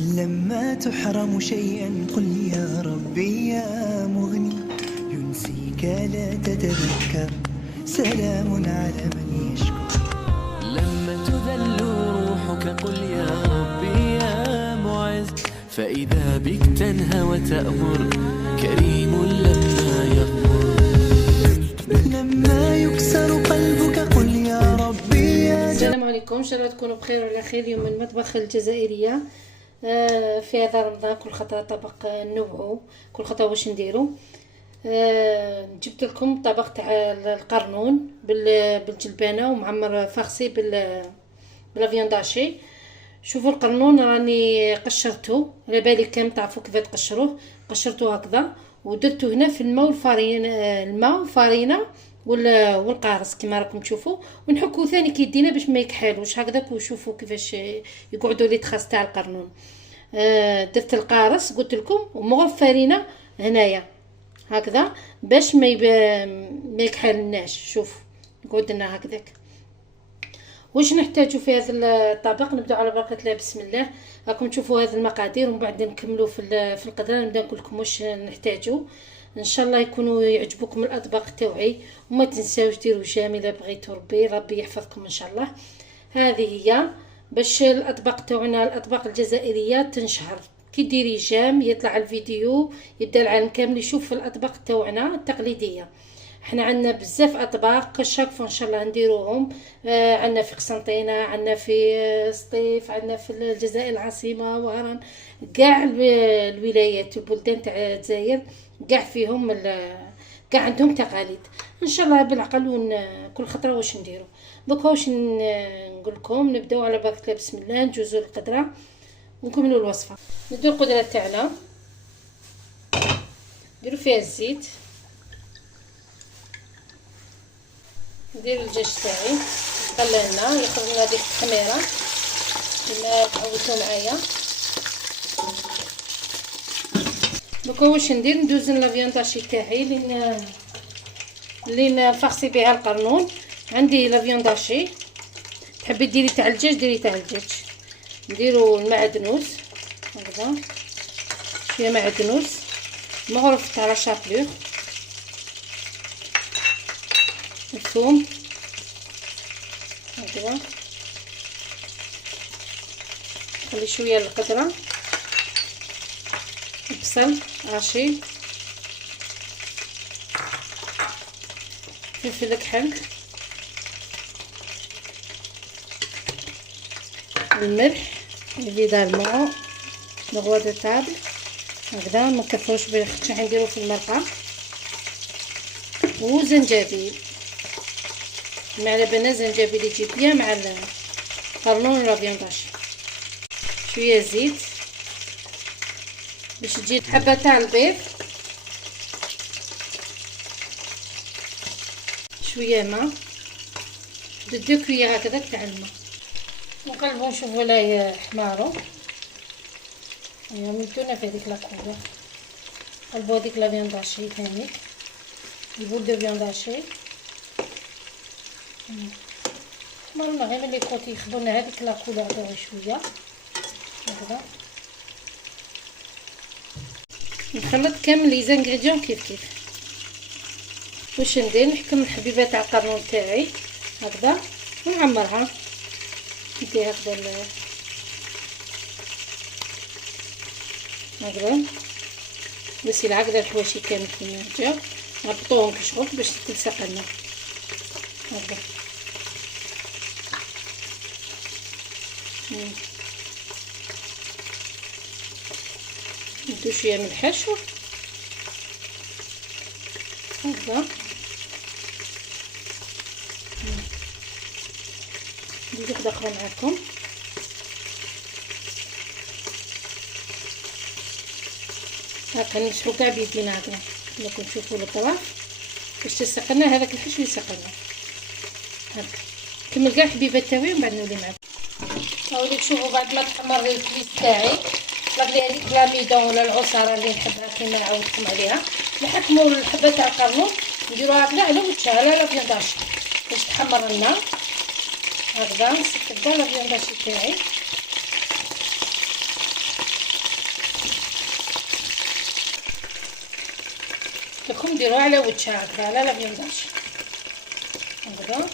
لما تحرم شيئا قل يا ربي يا مغني، ينسيك لا تتذكر، سلام على من يشكر. لما تذل روحك قل يا ربي يا معز، فإذا بك تنهى وتأمر، كريم لما يغمر. لما يكسر قلبك قل يا ربي يا السلام عليكم، ان شاء الله تكونوا بخير وعلى خير. اليوم من المطبخ الجزائريه. في هذا رمضان كل خطره طبق نوعه، كل خطره واش نديرو. جبت لكم طبق تاع القرنون بالجلبانه ومعمر فارسي بلا فيانداشي. شوفوا القرنون راني قشرته، على بالي كان تعرفوا كيف تقشروه. قشرته هكذا ودرته هنا في الماء والفارينه، الماء وفارينه والقارص كما راكم تشوفوا، ونحكو ثاني كيدينا باش ما يكحالوش هكذاك. وشوفوا كيفاش يقعدوا لي تخاص تاع القرنون. درت القارص قلت لكم ومغفرينه هنايا هكذا باش ما يكحلناش. شوف يقعد لنا هكذاك. واش نحتاجو في هذا الطبق؟ نبداو على بركه الله، بسم الله. راكم تشوفوا هذه المقادير ومن بعد نكملوا في القدره. نبدا نقول لكم واش نحتاجو. ان شاء الله يكونوا يعجبوكم الاطباق تاوعي، وما تنساوش ديروا جيم الا بغيتوا. ربي يحفظكم ان شاء الله. هذه هي باش الاطباق تاعنا، الاطباق الجزائريه تنشهر. كي ديري جيم يطلع الفيديو، يبدا العالم كامل يشوف الاطباق تاعنا التقليديه. احنا عندنا بزاف اطباق شاكفو ان شاء الله نديروهم. عندنا في قسنطينه، عندنا في سطيف، عندنا في الجزائر العاصمه وهران، كاع الولايات والبلدان تاع الجزائر كاع فيهم كاع عندهم تقاليد. ان شاء الله بالعقل كل خطره واش نديرو. دوكا واش نقول لكم. نبداو على بركه الله، بسم الله. نجوزو القدره ونكملوا الوصفه. نديرو القدره تاعنا، نديرو فيها الزيت، ندير الدجاج تاعي قللنا يخرج لنا ديك التحميره كما تعودتوا معايا. دوكا واش ندير، ندوز لا فيانداشي تاعي اللي نفرسي بها القرنون. عندي لا فيانداشي، تحبي ديري تاع الدجاج ديري تاع الدجاج. نديرو المعدنوس هكذا، شويه معدنوس مغرف تاع لا شابلور، الثوم هكذا، نخلي شويه القدره، البصل رشي، فلفل كحل، الملح ايفيدالمون نغوا دو طابل هكذا، ما نكثروش باش نديرو في المرقه، وزنجبيل مع لبنه زنجبيل يجي بيان مع القرنون ولا فيانداشي. شويه زيت باش تجي حبه تاع البيض، شويه ما، دو كويير هكذا تاع الماء. نقلبو نشوفو لا حمارو. ملتونا في هذيك لاكولور. قلبو هذيك لا فيانداشي ثاني، البول دو فيانداشي نورمال غير ملي كوتي يخدونا هذيك لاكولور دو شويه هكذا. نخلط كامل لي زانغريديون كيف واش ندير. نحكم الحبيبه تاع القرنون تاعي هكذا ونعمرها، ندير هكذا هكذا بس هكذا الحواشي كامل كيما هكا، نربطوهم كشغل باش تلصق لنا هكذا. ندير شويه من الحشو هكذا، ندير واحده اخرى معكم هكا. نمسحو كاع بيدينا هكذا كما كنتو تشوفوا الاطراف باش تلصق لنا هذاك الحشو يلصق لنا هكا. كمل كاع الحبيبات تاوعي ومن بعد نولي معكم. هاوليك شوفوا بعد ما تحمر لي الكليس تاعي، طلق لي هذيك لاميدون ولا العصاره اللي نحبها كيما عودتكم عليها. نحكموا الحبه تاع القرنون نديروها هكذا على وجهها على لا فيانداشي باش تحمر لنا هكذا. نسكر كاع لا فيانداشي تاعي لكم ديروها على وجهها هكذا على لا فيونداج هكذا.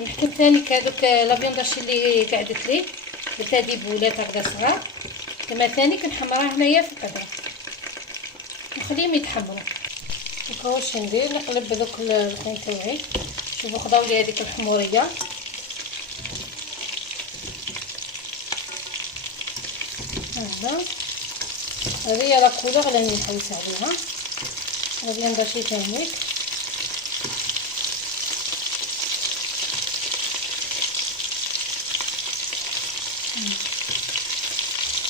نحكم ثاني كهذوك لا فيونداج اللي قعدت لي درت هادي بولات هكذا صغار، كما ثاني كنحمرها هنايا في القدره نخليهم يتحمروا. هكا واش ندير، نقلب هذوك الخين تاوعي. شوفوا خداو لي هذيك الحموريه هذا، هذه هي لا كولور اللي راني نحوس عليها. غادي ندير شي ثاني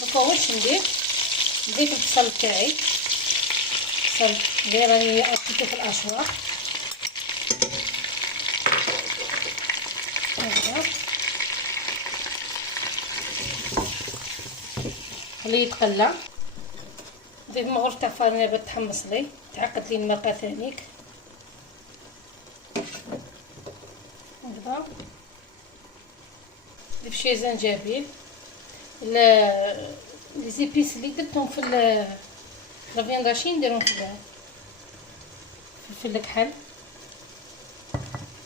دوكا. واش ندير، نضيف البصل تاعي، البصل اللي راني قطيته في الاشواط هكذا، خليه يتقلى. نضيف مغرف تاع فارينه باش تحمص لي، تعقد لي المرقه ثانيك هكذا. نضيف شويه زنجبيل، لي زيبيس اللي درتهم في لا فيانداشي نديرهم في الفلفل الكحل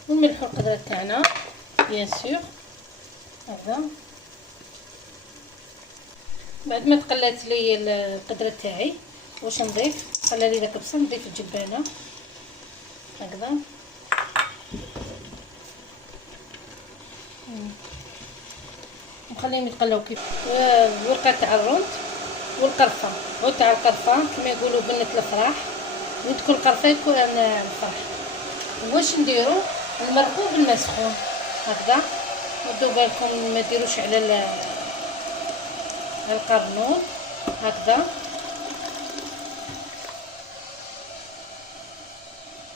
ونملحو القدره تاعنا بيان سور هذا. بعد ما تقلات لي القدره تاعي واش نضيف، قلى لي داك البصل، نضيف الجبانه هكذا نخليهم يتقلاو كيف الورقه تاع الرونت والقرفه. هو تاع القرفه كما يقولوا بنت الفرح، وتكون القرفه يكون الفرح. واش نديرو، نمرقو بالماء سخون هكذا. ودوا بالكم ما ديروش على القرنوط هكذا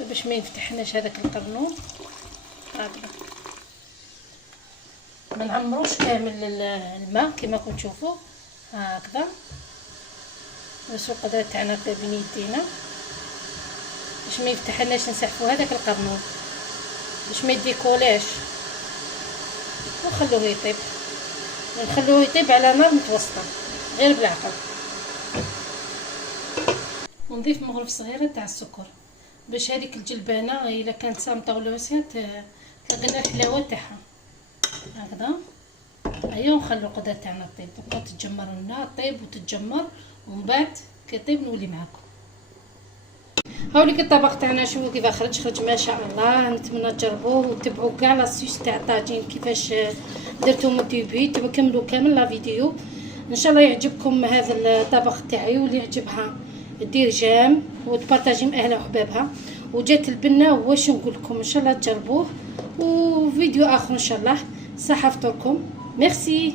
باش ما يفتحناش هذاك القرنوط هكذا. ما نعمروش كامل الماء كما كنتم تشوفوا هكذا، نسو القدره تاعنا بين يدينا باش ما يفتحناش، نسحفوا هذاك القرنوط باش ما يديكولاش، ونخلوه يطيب. نخلوه يطيب على نار متوسطه غير بالعقل. ونضيف مغرف صغيره تاع السكر باش هذيك الجلبانه الا كانت صامته ولا واسعه تلقينا الحلاوه تاعها هكذا. ايوا نخلو القدره تاعنا طيب، بقى تتجمر لنا طيب وتتجمر، ومن بعد كيطيب نولي معكم. هاوليك الطبق تاعنا، شوفوا كيف خرج ما شاء الله. نتمنى تجربوه وتبعوا كاع لاصوص تاع الطاجين كيفاش درتو من الديبي، تكملوا كامل لا فيديو. ان شاء الله يعجبكم هذا الطبق تاعي، واللي يعجبها دير جيم وتبارطاجي مع اهلها وحبابها. وجات البنه واش نقول لكم، ان شاء الله تجربوه، وفيديو اخر ان شاء الله. صحه فطوركم، ميرسي.